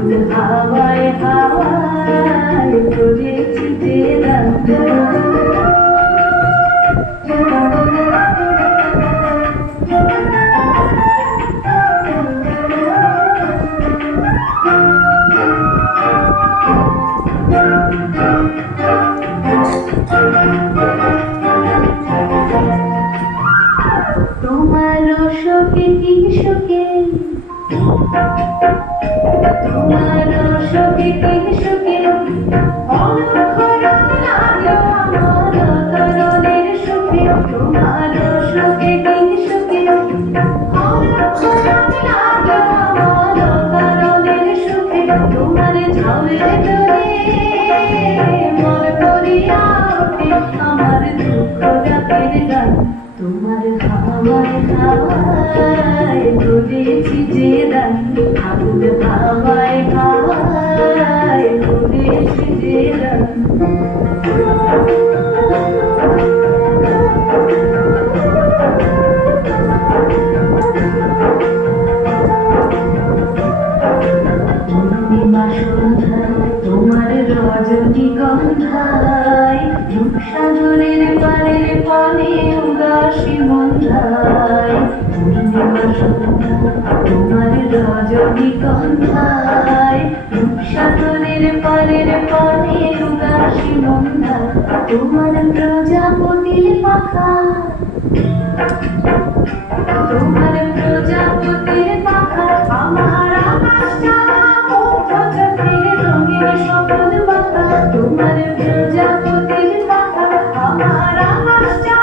আগুন হাওয়ায় হাওয়ায় করেছি যে দান। তোমার শোকে কি শোকে, তোমার শোকে কি শোকে অলক্ষ রং লাগে আমার অন্তরের সুখে। তোমার শোকে কি শোকে অলক্ষ রং লাগে আমার অন্তরের সুখে। তোমার ঝাউলে জলে মন করিয়া ওঠে আমার দুঃখ রাতের গান। তোমার হাওয়ায় হাওয়ায় করেছি যে দান, আগুন হাওয়ায় হাওয়ায় করেছি যে দান। পূর্ণিমা সন্ধ্যায় তোমার রজনীগন্ধায় রূপসাগরের পারের পানে উদাসী মন্ধায়। পূর্ণিমা সন্ধ্যায় তোমার রজনীগন্ধায় রূপসাগরের পারের পানে উদাসী মন্ধায়। তোমার প্রজাপতির পাখা, তোমার প্রজাপতির পাখা আমার আকাশটা মুগ্ধ চোখের রঙিন স্বপ্ন বাঁকা। তোমার প্রজাপতির পাখা আমার আকাশটা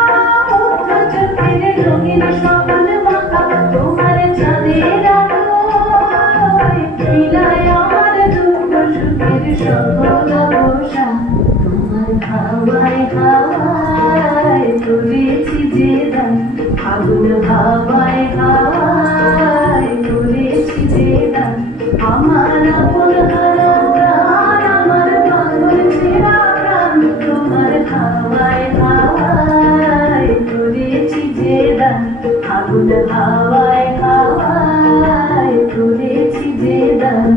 মুগ্ধ চোখের রঙিন স্বপ্ন বাঁকা। তোমার চাঁদের আলোয় মিলায় আমার দুঃখ সুখের সকল অবসান। তোমার হাওয়ায় হাওয়ায় করেছি যে দান, আগুন হাওয়ায় হাওয়ায় করেছি যে দান। আমার আপন হারা প্রাণ, আমার পাগল ছেঁড়া প্রাণ, তোমার হাওয়ায় হাওয়ায় করেছি যে দান, আগুন হাওয়ায় হাওয়ায় করেছি যে দান।